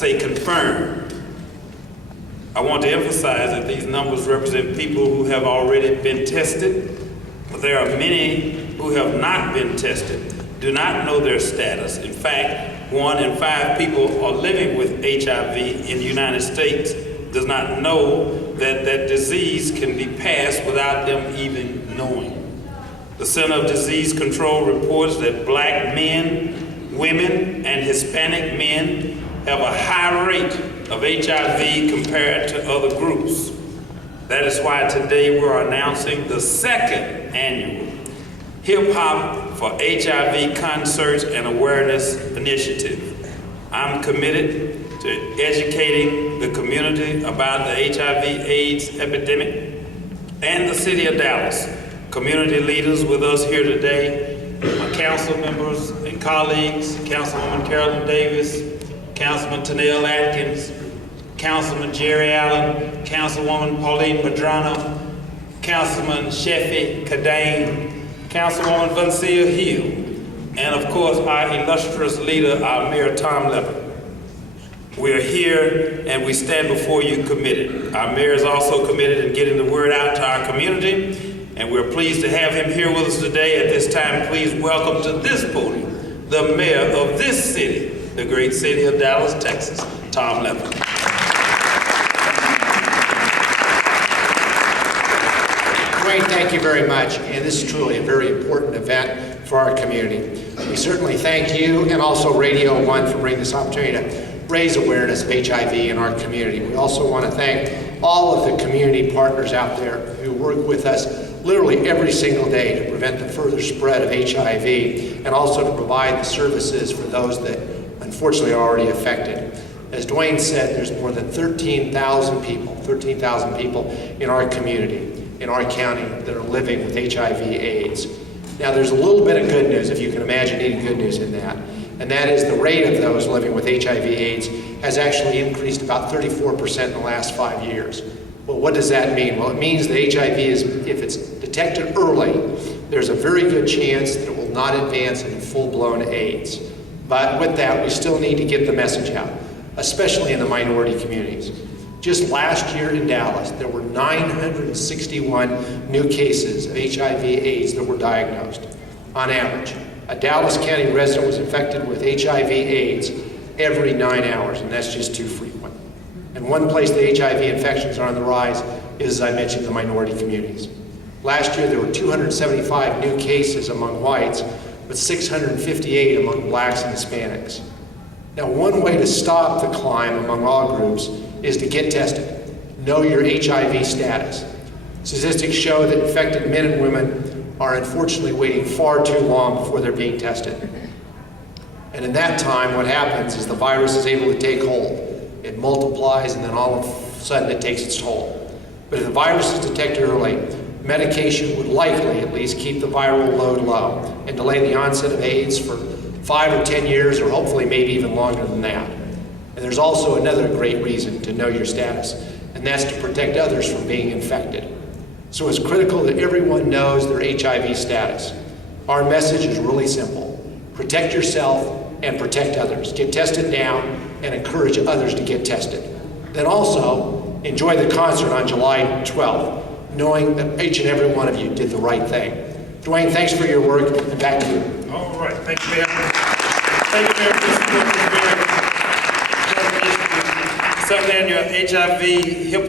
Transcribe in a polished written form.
say confirmed. I want to emphasize that these numbers represent people who have already been tested, but there are many who have not been tested, do not know their status. In fact, 1 in 5 people are living with HIV in the United States does not know that that disease can be passed without them even knowing. The Center of Disease Control reports that Black men, women, and Hispanic men have a high rate of HIV compared to other groups. That is why today we're announcing the 2nd annual Hip Hop for HIV Concerts and Awareness Initiative. I'm committed to educating the community about the HIV/AIDS epidemic and the city of Dallas. Community leaders with us here today, my council members and colleagues, Councilwoman Carolyn Davis, Councilman Tanell Atkins, Councilman Jerry Allen, Councilwoman Pauline Madrano, Councilman Sheffy Kadane, Councilwoman Vancia Hill, and of course our illustrious leader, our Mayor Tom Levitt. We are here and we stand before you committed. Our mayor is also committed in getting the word out to our community, and we're pleased to have him here with us today. At this time, please welcome to this podium the mayor of this city, the great city of Dallas, Texas, Tom Levitt. Dwayne, thank you very much. And this is truly a very important event for our community. We certainly thank you and also Radio 1 for bringing this opportunity to raise awareness of HIV in our community. We also want to thank all of the community partners out there who work with us literally every single day to prevent the further spread of HIV and also to provide the services for those that unfortunately are already affected. As Dwayne said, there's more than 13,000 people in our community, in our county, that are living with HIV/AIDS. Now there's a little bit of good news, if you can imagine any good news in that, and that is the rate of those living with HIV/AIDS has actually increased about 34% in the last 5 years. Well, what does that mean? Well, it means that HIV is, if it's detected early, there's a very good chance that it will not advance into full-blown AIDS. But with that, we still need to get the message out, especially in the minority communities. Just last year in Dallas, there were 961 new cases of HIV/AIDS that were diagnosed. On average, a Dallas County resident was infected with HIV/AIDS every 9 hours, and that's just too frequent. And one place the HIV infections are on the rise is, as I mentioned, the minority communities. Last year, there were 275 new cases among whites, but 658 among blacks and Hispanics. Now, one way to stop the climb among all groups is to get tested. Know your HIV status. Statistics show that infected men and women are unfortunately waiting far too long before they're being tested. And in that time, what happens is the virus is able to take hold. It multiplies, and then all of a sudden it takes its toll. But if the virus is detected early, medication would likely at least keep the viral load low and delay the onset of AIDS for 5 or 10 years, or hopefully maybe even longer than that. And there's also another great reason to know your status, and that's to protect others from being infected. So it's critical that everyone knows their HIV status. Our message is really simple. Protect yourself and protect others. Get tested now and encourage others to get tested. Then also, enjoy the concert on July 12th, knowing that each and every one of you did the right thing. Dwayne, thanks for your work, and back to you. All right, thank you, Mayor. Thank you, Mayor, for this important 2nd annual HIV Hip